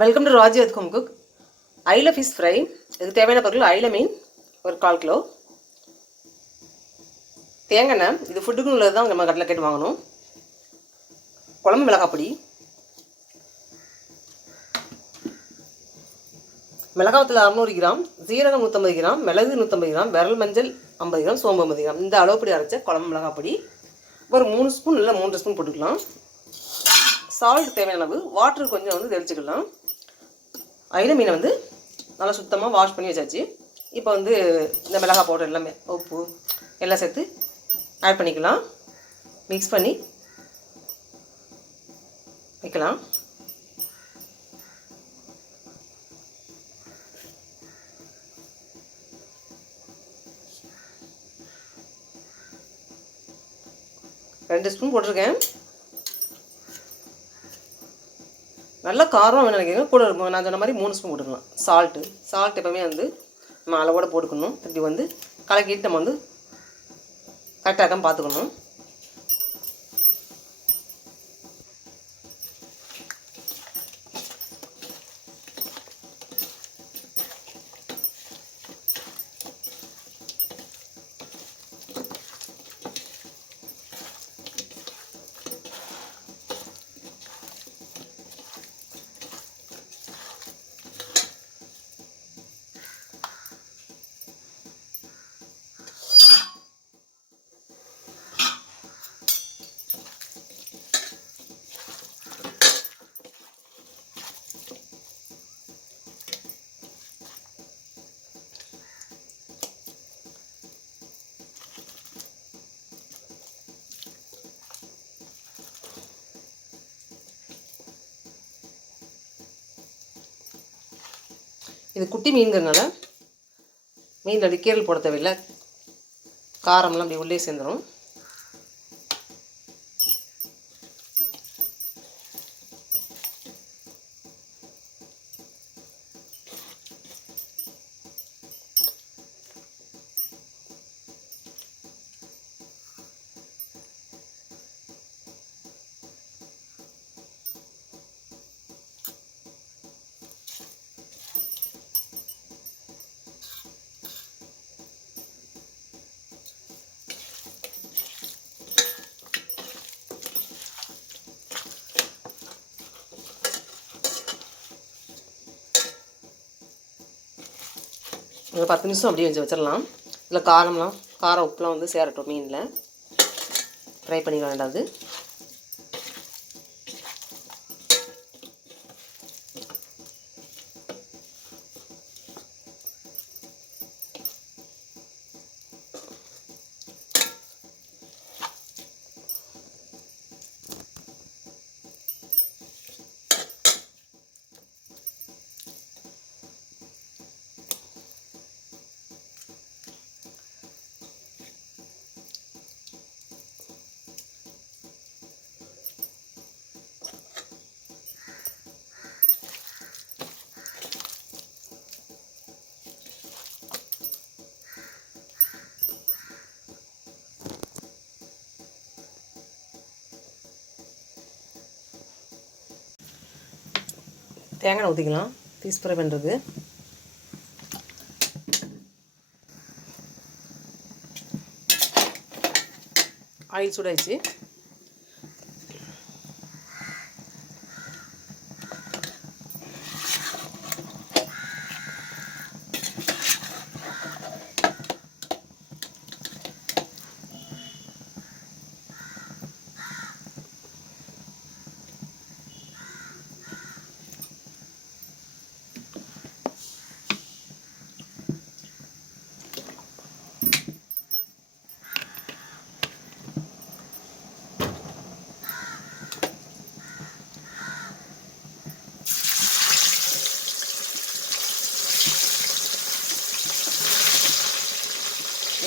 Welcome to ராஜியாத் home cook. ஐல fish fry. இதுக்கு தேவையான பொருட்கள் ஐல மீன் ஒரு 1/4 கிலோ, தேங்காய் எண்ணெய், இது ஃபுட்டுக்கு உள்ளது தான் நம்ம கடையில் கேட்டு வாங்கணும், குழம்பு மிளகாய் பொடி, மிளகாத்தில் 600 கிராம், சீரகம் 150 கிராம், மிளகு 150 கிராம், விரல் மஞ்சள் 50 கிராம், சோம்பு 50 கிராம். இந்த அளவுப்படி அரைச்ச குழம்பு மிளகாய் பொடி ஒரு 3 ஸ்பூன் இல்லை 3 ஸ்பூன் போட்டுக்கலாம். சால்ட் தேவையான அளவு, வாட்டர் கொஞ்சம் வந்து தெளிச்சுக்கலாம். ஐல மீனை வந்து நல்லா சுத்தமாக வாஷ் பண்ணி வச்சாச்சு. இப்போ வந்து இந்த மிளகாய் பவுடர் எல்லாமே உப்பு எல்லாம் சேர்த்து ஆட் பண்ணிக்கலாம். மிக்ஸ் பண்ணி வைக்கலாம். ரெண்டு ஸ்பூன் போட்டிருக்கேன். நல்லா காரம் வேணும் நினைக்கிறேன், கூட இருக்கும். நான் சொன்ன மாதிரி 3 ஸ்பூன் போட்டுக்கலாம். சால்ட் எப்போவுமே வந்து நம்ம அளவோடு போட்டுக்கணும். இப்படி வந்து கலக்கிட்டு நம்ம வந்து கரெக்டாக தான் பார்த்துக்கணும். இது குட்டி மீன்கிறதுனால மீன் கீரல் போட தேவையில்லை, காரம்லாம் அப்படி உள்ளே சேர்ந்துடும். ஒரு 10 நிமிஷம் அப்படியே வச்சிடலாம். இதில் காரம் உப்புலாம் வந்து சேரட்டும். மீனில் ஃப்ரை பண்ணிக்க வேண்டாது. தேங்காய் ஊற்றிக்கலாம். ஃபிஷ் ஃப்ரை பண்ணுறது ஆயில் சூடாயிடுச்சு.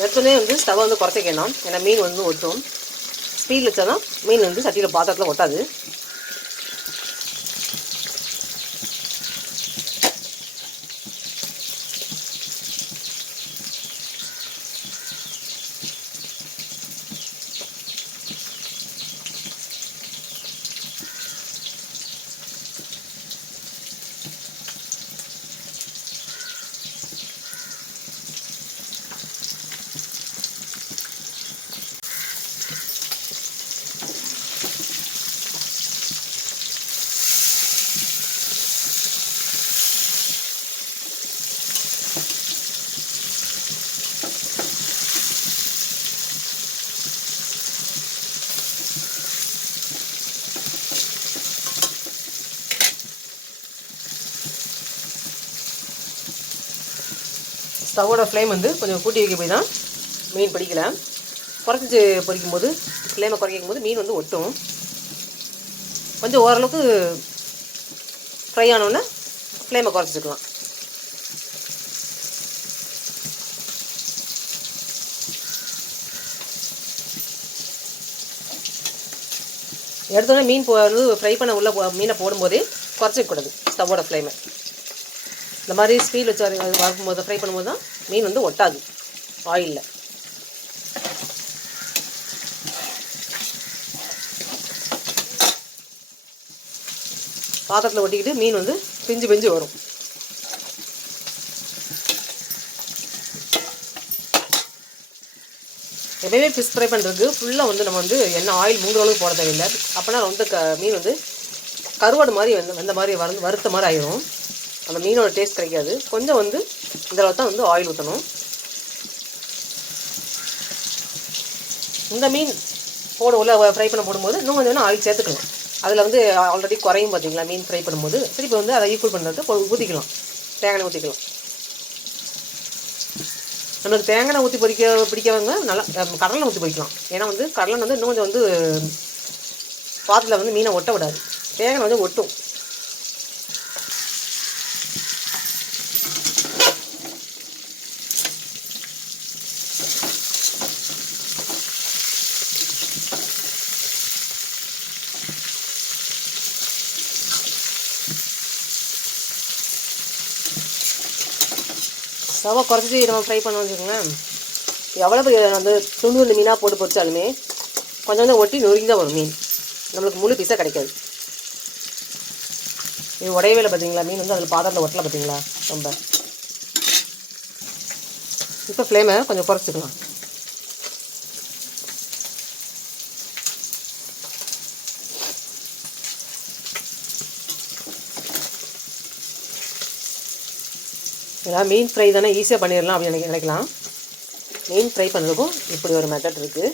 எடுத்தோடனே வந்து ஸ்டவ் வந்து குறைச்சிக்கணும், ஏன்னா மீன் வந்து ஒட்டும். ஸ்பீடில் வச்சா தான் மீன் வந்து சட்டியில் பாத்திரத்தில் ஒட்டாது. ஸ்டவோட ஃப்ளேம் வந்து கொஞ்சம் கூட்டி வைக்க போய் தான் மீன் பிடிக்கல. குறைச்சி பொரிக்கும் போது ஃப்ளேமை குறைக்கும் போது மீன் வந்து ஒட்டும். கொஞ்சம் ஓரளவுக்கு ஃப்ரை ஆனோன்னே ஃப்ளேமை குறைச்சிக்கலாம். எடுத்தோடனே மீன் வந்து ஃப்ரை பண்ண உள்ள மீனை போடும்போதே குறைச்சிக்கூடாது ஸ்டவோட ஃப்ளேமை. இந்த மாதிரி ஸ்பீட் வச்சு வறுக்கும்போது ஃப்ரை பண்ணும்போது தான் மீன் வந்து ஒட்டாது ஆயிலில். பாத்திரத்தில் ஒட்டிக்கிட்டு மீன் வந்து பிஞ்சு வரும். எப்பயுமே ஃபிஷ் ஃப்ரை பண்ணுறதுக்கு ஃபுல்லாக வந்து நம்ம வந்து எண்ணெய் ஆயில் முங்குற அளவுக்கு போட தேவையில்லை. அப்போனா வந்து மீன் வந்து கருவாடு மாதிரி வந்த மாதிரி வறுத்த மாதிரி ஆயிரும். அந்த மீனோட டேஸ்ட் கிடைக்காது. கொஞ்சம் வந்து இந்த அளவு தான் வந்து ஆயில் ஊற்றணும். இந்த மீன் உள்ள ஃப்ரை பண்ண போடும்போது இன்னும் கொஞ்சம் ஆயில் சேர்த்துக்கலாம். அதில் வந்து ஆல்ரெடி குறையும் பார்த்தீங்களா மீன் ஃப்ரை பண்ணும்போது. திருப்பி வந்து அதை ஈக்குவல் பண்ணுறதுக்கு ஊற்றிக்கலாம், தேங்காய் ஊற்றிக்கலாம். நம்மளுக்கு தேங்காய் ஊற்றி பிடிக்கவங்க நல்லா கடலை ஊற்றி பொரிக்கலாம். ஏன்னா வந்து கடலை வந்து இன்னும் கொஞ்சம் வந்து பாத்திரத்தில் வந்து மீனை ஒட்ட விடாது, தேங்காய் வந்து ஒட்டும். ஸ்டவ்வை குறைச்சி நம்ம ஃப்ரை பண்ண வச்சுக்கோங்களேன். எவ்வளோ வந்து துண்டு மீனாக போட்டு பொரிச்சாலுமே கொஞ்சம் கொஞ்சம் ஒட்டி நொறுங்கி தான் வரும் மீன். நம்மளுக்கு முழு பீஸாக கிடைக்காது. இது உடையவே இல்லை பார்த்தீங்களா, மீன் வந்து அதில் பாத்திரத்தில் ஒட்டலை பார்த்தீங்களா. ரொம்ப இப்போ ஃப்ளேமை கொஞ்சம் குறைச்சிக்கலாம். ஏதாவது மீன் ஃப்ரை தானே ஈஸியாக பண்ணிடலாம் அப்படின்னு நினைக்கலாம். மீன் ஃப்ரை பண்ணுறதுக்கும் இப்படி ஒரு மெத்தட் இருக்குது.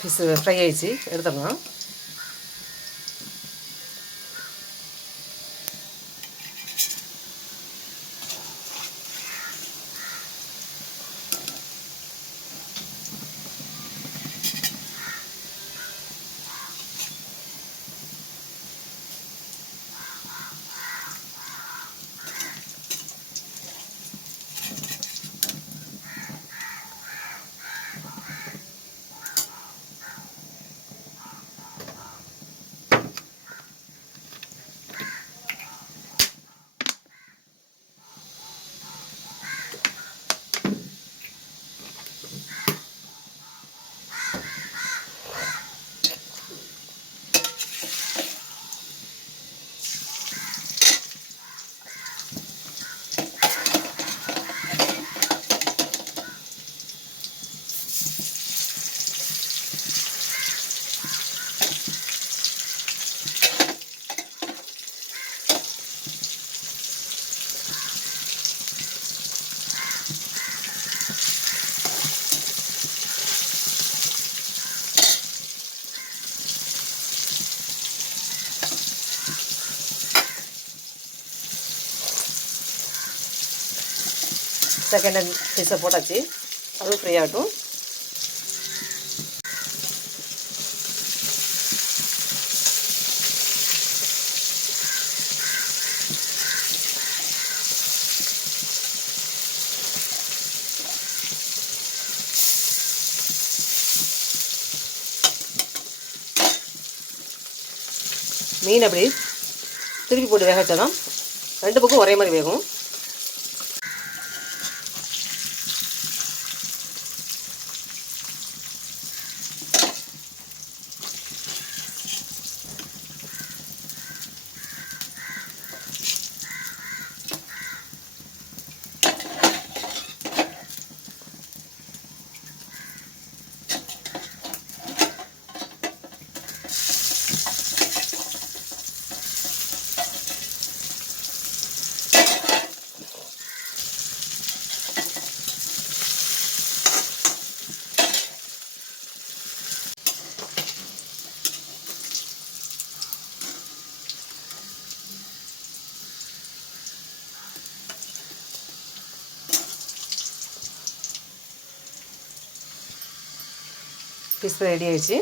ஃபிஷ் ஃப்ரை ஆகிடுச்சு, எடுத்துடலாம். செகண்ட் ஹேண்ட் பீஸை போட்டாச்சு, அதுவும் ஃப்ரை ஆகட்டும். மீன் அப்படி திருப்பி போட்டு வேக வச்சா தான் ரெண்டு பக்கம் ஒரே மாதிரி வேகும். ஃபிஷ் ஃப்ரை ரெடி ஆகிடுச்சு.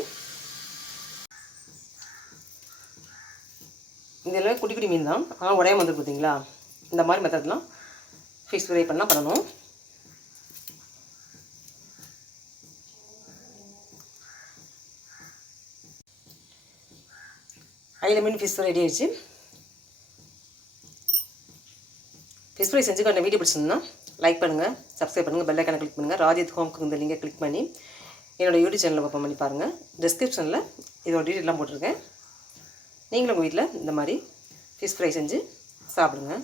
இது எல்லாமே குட்டி குட்டி மீன் தான், ஆனால் உடையாம வந்து பார்த்தீங்களா. இந்த மாதிரி மெத்தட்லாம் ஃபிஷ் ஃப்ரை பண்ணணும். அயில மீன் ஃபிஷ் ஃப்ரை ரெடி ஆகிடுச்சு. ஃபிஷ் ஃப்ரை செஞ்சு கொஞ்சம் வீடியோ பிடிச்சிருந்தா லைக் பண்ணுங்கள், சப்ஸ்கிரைப் பண்ணுங்கள், பெல் ஐக்கானை கிளிக் பண்ணுங்கள். ராஜித் ஹோம் குக் இந்த லிங்கை கிளிக் பண்ணி என்னோடய யூடியூப் சேனலில் ஓப்பன் பண்ணி பாருங்கள். டிஸ்கிரிப்ஷனில் இதோட டீட்டெயிலாம் போட்டிருக்கேன். நீங்களும் உங்கள் வீட்டில் இந்த மாதிரி ஃபிஷ் ஃப்ரை செஞ்சு சாப்பிடுங்க.